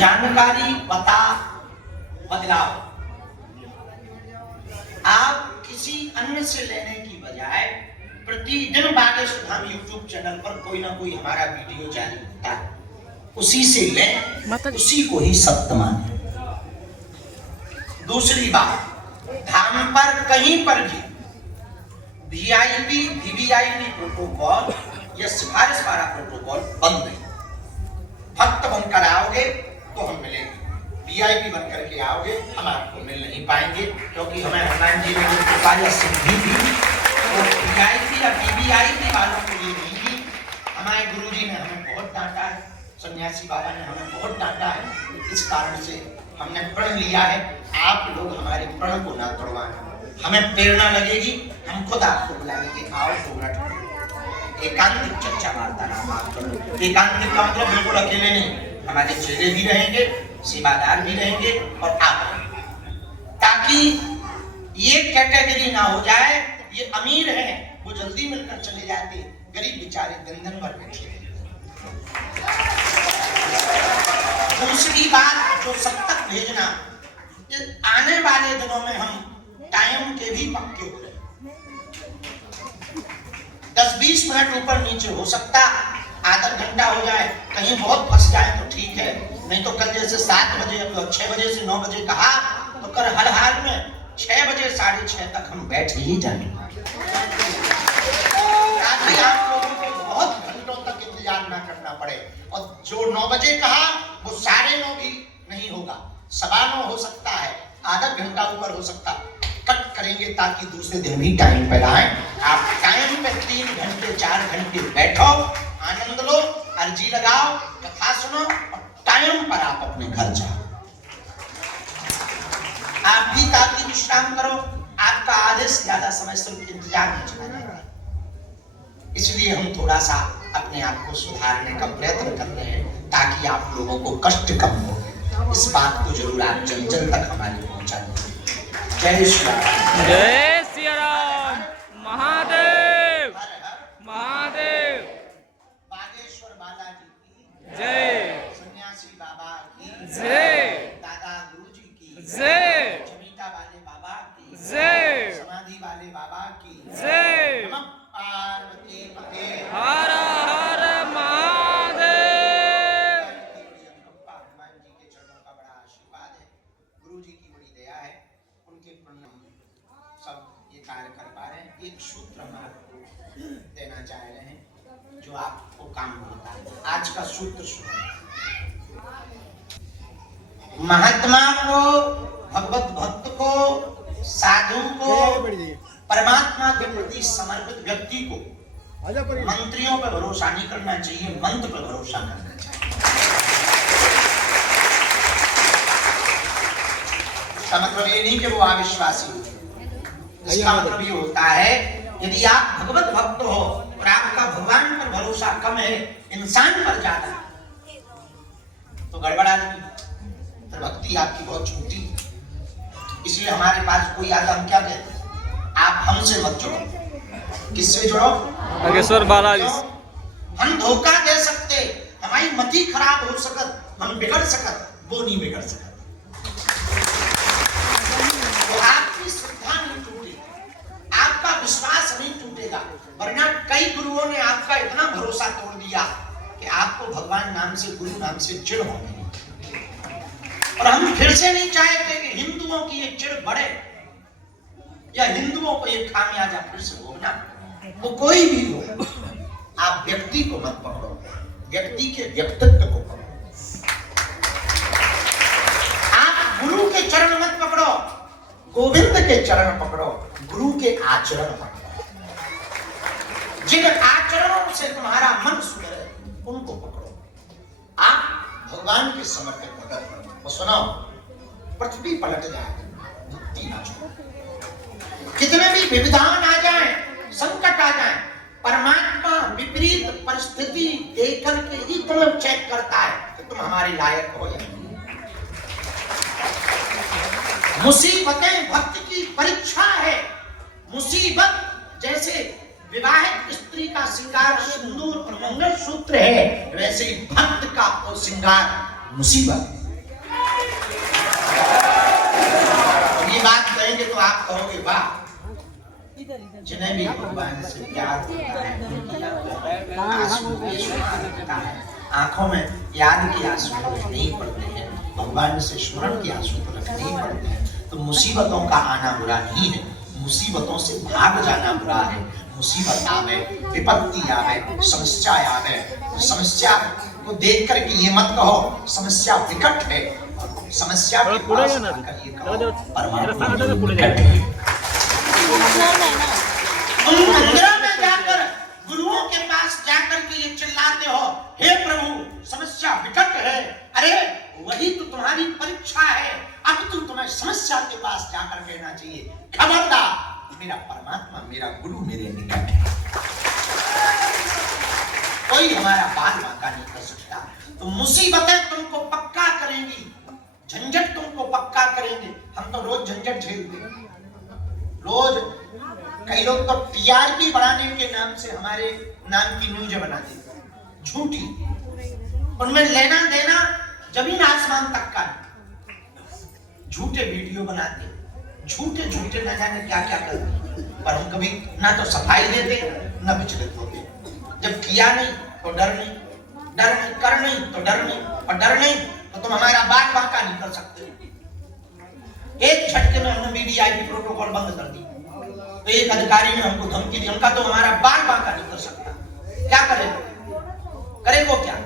जानकारी पता बदलाव आप किसी अन्य से लेने की बजाय प्रतिदिन बागेश्वर धाम यूट्यूब चैनल पर कोई ना कोई हमारा वीडियो जारी होता है, उसी से लें, उसी को ही सत्य माने। दूसरी बात, धाम पर कहीं पर भी वीआईपी वीवीआईपी प्रोटोकॉल या सिफारिश वाला प्रोटोकॉल बंद है। भक्त बनकर आओगे तो हम मिलेंगे, वीआईपी बनकर के आओगे हम आपको मिल नहीं पाएंगे, क्योंकि हमें हनुमान जी ने जो कृपा या सिद्धि दी वो वीआईपी या वीवीआईपी वालों को ये नहीं दी। हमारे गुरुजी ने हमें बहुत डांटा है, सन्यासी बाबा ने हमें बहुत डांटा है, इस कारण से हमने प्रण लिया है आप लोग हमारे प्रण को ना तोड़वाना। हमें प्रेरणा लगेगी, हम खुद आपको बुलाएंगे, आओ 2 मिनट एकांतिक चर्चा वार्तालाप आप करो। एकांतिक का मतलब बिल्कुल अकेले नहीं, हमारे चेले भी रहेंगे, सेवादार भी रहेंगे और आप, ताकि ये कैटेगरी ना हो जाए ये अमीर है वो जल्दी मिलकर चले जाते, गरीब बेचारे दिन भर बैठे। दूसरी बात जो सब तक भेजना, आने वाले दिनों में हम टाइम के भी पक्के हो रहे, 10-20 मिनट ऊपर नीचे हो सकता, आधा घंटा हो जाए, कहीं बहुत फंस जाए तो ठीक है, नहीं तो कल जैसे 7 बजे 6 बजे से 9 बजे कहा तो कर हर हाल में 6 बजे 6:30 तक हम बैठ ही जाएंगे, ताकि आप लोगों को बहुत घंटों तक इंतजार ना करना पड़े। और जो 9 बजे कहा वो 9:30 भी नहीं होगा, 9:15 हो सकता है, आधा घंटा ऊपर हो सकता, कट करेंगे ताकि दूसरे दिन भी टाइम पे आए। आप टाइम पे 3 घंटे 4 घंटे बैठो, आनंद लो, अर्जी लगाओ, कथा सुनो और टाइम पर आप अपने घर जाओ। आप भी ताकि विश्राम करो, आपका आधे से ज्यादा समय सिर्फ इंतजार में चला जाएगा। इसलिए हम थोड़ा सा अपने आप को सुधारने का प्रयत्न कर रहे हैं ताकि आप लोगों को कष्ट कम हो। इस बात को जरूर आप जन जन तक हमारी पहुंचा दें। जय श्री राम, जय सिया राम, महादेव महादेव, बागेश्वर बालाजी की जय, सन्यासी बाबा की जय, दादा गुरुजी की जय, जमीता वाले बाबा की जय, समाधि वाले बाबा की जय, नमः पार्वती पते हर हर महादेव। हनुमान जी के चरणों का बड़ा आशीर्वाद है, गुरुजी की बड़ी दया है, उनके प्रणाम सब ये कार्य कर पा रहे हैं। एक सूत्र हम आपको देना चाह रहे हैं जो आपको काम होता है। आज का सूत्र सुनो, महात्मा को, भगवत भक्त को, साधु को, परमात्मा के प्रति समर्पित व्यक्ति को मंत्रियों पर भरोसा नहीं करना चाहिए, मंत्र पर भरोसा करना चाहिए। इसका मतलब ये नहीं कि वो अविश्वासी हो, इसका मतलब ये होता है यदि आप भगवत भक्त हो और आपका भगवान पर भरोसा कम है, इंसान पर ज्यादा है, तो गड़बड़ आदमी, तो भक्ति आपकी बहुत छोटी है। इसलिए हमारे पास कोई आता, हम क्या कहते हैं, आप हमसे मत जुड़ो। किससे जुड़ो? बागेश्वर बालाजी। हम धोखा दे सकते, हमारी मति खराब हो सकत, हम बिगड़ सकत, वो नहीं बिगड़ सकत। तो आपकी श्रद्धा नहीं टूटेगी, आपका विश्वास नहीं टूटेगा, वरना कई गुरुओं ने आपका इतना भरोसा तोड़ दिया कि आपको भगवान नाम से, गुरु नाम से चिढ़ हो गई। और हम फिर से नहीं चाहते कि हिंदुओं की ये चिढ़ बढ़े या हिंदुओं को ये खामियाजा फिर से भोगना। वो कोई भी हो, आप व्यक्ति को मत पकड़ो, व्यक्ति के व्यक्तित्व को पकड़ो। आप गुरु के चरण मत पकड़ो, गोविंद के चरण पकड़ो, गुरु के आचरण पकड़ो। जिन आचरणों से तुम्हारा मन सुधरे उनको पकड़ो। आप भगवान के समर्पित होकर वो सुनो, पृथ्वी पलट जाए, भक्ति ना छोड़ो। कितने भी विविधान आ जाएं, संकट आ जाएं, परमात्मा विपरीत परिस्थिति देखकर के ही तुम्हें चेक करता है कि तुम हमारे लायक हो या नहीं। मुसीबतें भक्त की परीक्षा है। मुसीबत जैसे विवाहित स्त्री का श्रृंगार सिंदूर और मंगलसूत्र है, वैसे ही भक्त का वो श्रृंगार मुसीबत। कहोगे वाह, जिन्हें भी भगवान से प्यार होता है उनकी आंसू आता है, आंखों में याद के आंसू नहीं पड़ते हैं, भगवान से स्मरण के आंसू तो नहीं पड़ते हैं। तो मुसीबतों का आना बुरा नहीं है, मुसीबतों से भाग जाना बुरा है। मुसीबत आवे, विपत्ति आवे, समस्या आवे, समस्या को देख करके ये मत कहो समस्या विकट है, समस्या के पास आकर ये कहो परमात्मा निकट है। तुम मंदिरों में जाकर गुरुओं के पास जाकर के ये चिल्लाते हो हे प्रभु समस्या विकट है, अरे वही तो तुम्हारी परीक्षा है। अब तुम तुम्हें समस्या के पास जाकर कहना चाहिए खबरदार मेरा परमात्मा मेरा गुरु मेरे निकट है, कोई हमारा बाल बांका नहीं कर सकता। तो मुसीबतें तुमको पक्का करेंगी, झंझट तुमको पक्का करेंगे। हम तो रोज झंझट झेलते हैं, रोज। कई लोग तो टीआरपी बढ़ाने के नाम से हमारे नाम की न्यूज बनाते हैं, झूठी, उनमें लेना देना जमीन आसमान तक का, झूठे वीडियो बनाते, झूठे झूठे न जाने क्या क्या करते, पर हम कभी ना तो सफाई देते न विचलित होते। जब किया नहीं तो डर नहीं, डर नहीं, कर नहीं तो डर नहीं, और डर नहीं तो तुम हमारा बाल बांका नहीं कर सकते। एक झटके में हमने वीवीआईपी प्रोटोकॉल बंद कर दी, तो एक अधिकारी ने हमको धमकी दी, उनका तो हमारा बाल बांका नहीं कर सकता। क्या करेगा, करेगा क्या?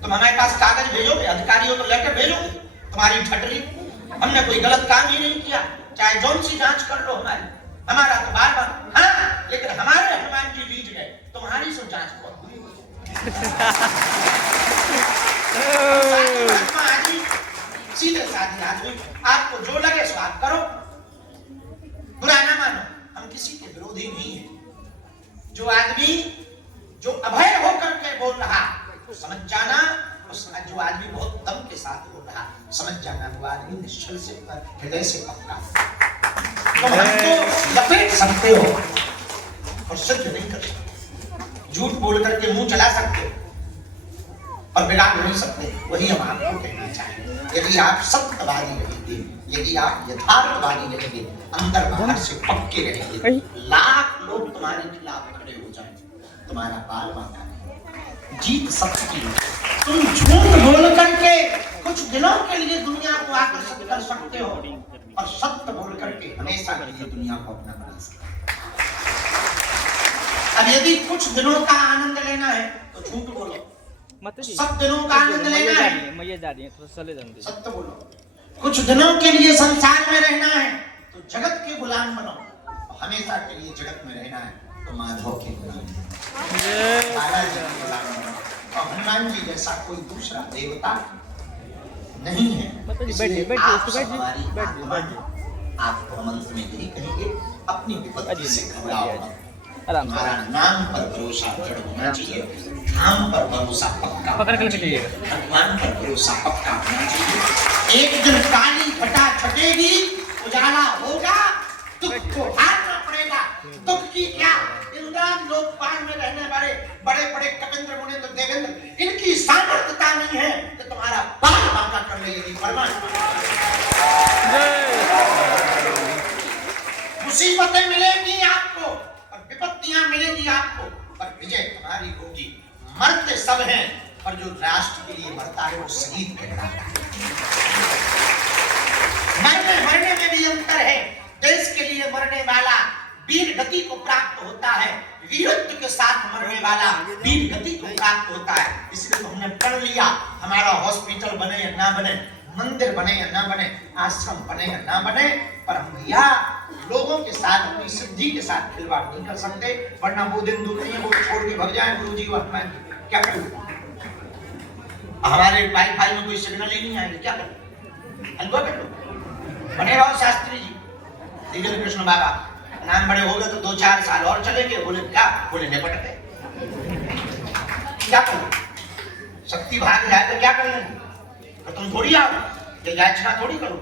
तुम हमारे पास कागज भेजोगे, अधिकारी हो तो लेटर भेजोगे, तुम्हारी ठटरी, हमने कोई गलत काम ही नहीं किया, चाहे जौन सी जांच कर लो हमारी, हमारा तो बार बार। हाँ, लेकिन हमारे हनुमान जी जीत गए, तुम्हारी सब जांच करो। सीधे साधे आदमी, आपको जो लगे सो आप करो, बुरा ना मानो, हम किसी के विरोधी नहीं है। जो आदमी जो अभय होकर के बोल रहा तो समझ जाना, जो आदमी बहुत दम के साथ बोल रहा समझ जाना, वो आदमी निश्चल से हृदय से पक्का। तुम हमको लपेट सकते हो और सिद्ध नहीं कर सकते, झूठ बोल करके मुंह चला सकते हो और बिगाड़ नहीं सकते। वही हम आपको कहना चाहेंगे, यदि आप सत्यवादी रहेंगे, यदि आप यथार्थवादी रहेंगे, अंदर बाहर से पक्के रहेंगे, लाख लोग तुम्हारे खिलाफ खड़े हो जाएंगे, तुम्हारा बाल बांका नहीं। जीत सत्य की, तुम झूठ बोल करके कुछ दिनों के लिए दुनिया को आकर्षित कर सकते हो और सत्य बोल करके हमेशा के लिए दुनिया को अपना बना सकते हो। अब यदि कुछ दिनों का आनंद लेना है तो झूठ बोलो, सब दिनों का आनंद लेना है सत्य बोलो। कुछ दिनों के लिए संसार में रहना है तो जगत के गुलाम बनो, हमेशा के लिए जगत में रहना है तो माधव के गुलाम बनो, बालाजी के गुलाम बनो। और हनुमान जी जैसा कोई दूसरा देवता नहीं है। आपको हम अंत में यही कहेंगे, अपनी विपत्ति से घबराओ मत, हमारा नाम पर भरोसा दृढ़ होना चाहिए, धाम पर भरोसा पक्का होना चाहिए, भगवान पर भरोसा पक्का होना चाहिए। एक दिन काली घटा छटेगी, उजाला होगा, दुख को हारना पड़ेगा। दुख की क्या, इंद्रान लोकपाल में रहने वाले बड़े बड़े कविंद्र मुनिंद्र देवेंद्र, इनकी सामर्थ्यता नहीं है कि तुम्हारा बाल बांका कर ले। यदि परमात्मा मुसीबतें मिलेंगी आपको और विपत्तियां मिलेंगी आपको, पर विजय तुम्हारी होगी। मरते सब हैं और जो राष्ट्र के लिए मरता है वो शहीद कहलाता है। मरने में भी अंतर है। देश के लिए मरने वाला वीर गति को प्राप्त होता है, वीरत्व के साथ मरने वाला वीर गति को प्राप्त होता है। इसलिए तो हमने पढ़ लिया, हमारा हॉस्पिटल बने या ना बने, मंदिर बने या ना बने, आश्रम बने या ना बने, पर हम भैया लोगों के साथ अपनी सिद्धि के साथ खिलवाड़ नहीं कर सकते, वरना वो दिन दूर नहीं है, वो छोड़ के भग जाए गुरु जी को। क्या करूं, हमारे वाईफाई में कोई सिग्नल ही नहीं आएगा, क्या करूं, हलवा कर लो, बने रहो शास्त्री जी, धीरे कृष्ण बाबा नाम बड़े हो गए तो 2-4 साल और चलेंगे। बोले क्या, बोले निपट गए, क्या करूं, शक्ति भाग जाए तो क्या करेंगे, तो तुम थोड़ी आओ, ये याचना थोड़ी करो,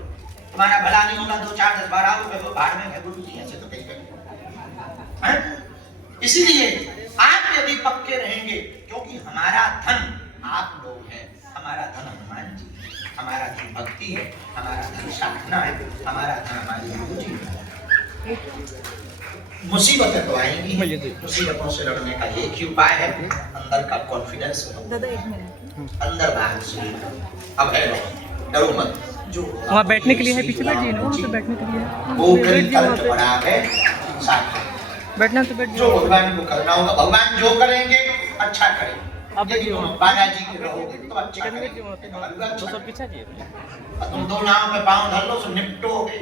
तुम्हारा भला नहीं होगा, 2-4-10-12 रुपए को भाड़ में है गुरु जी, ऐसे तो कहीं करें। इसीलिए आप यदि पक्के रहेंगे, क्योंकि हमारा धन आप लोग हैं, हमारा धन हनुमान जी, हमारा धन भक्ति है, हमारा धन साधना है, हमारा धन हमारे गुरु जी है। मुसीबतें तो आएंगी, मुझे दे। मुसीबतों से लड़ने का एक ही उपाय है, अंदर का कॉन्फिडेंस हो, दादा एक मिनट। अंदर बाहर से अब है डरो मत, जो वहाँ बैठने के लिए है, पीछे बैठ जाइए ना, वहाँ पे बैठने के लिए है। वो बैठ कहीं जाइए वहाँ तर्क पे। बड़ा है साथ बैठना तो बैठ जो जाइए। भगवान को करना होगा, भगवान जो करेंगे अच्छा करेंगे। अब यदि देखिए तुम वहाँ पे। बालाजी के रहोगे तो अच्छा टिकट में करेंगे, बैठ जाइए वहाँ पे। भगवान दो अच्छा सौ पीछे जाइए। तुम दो नाव में पाँव धर लो सो निपटोगे।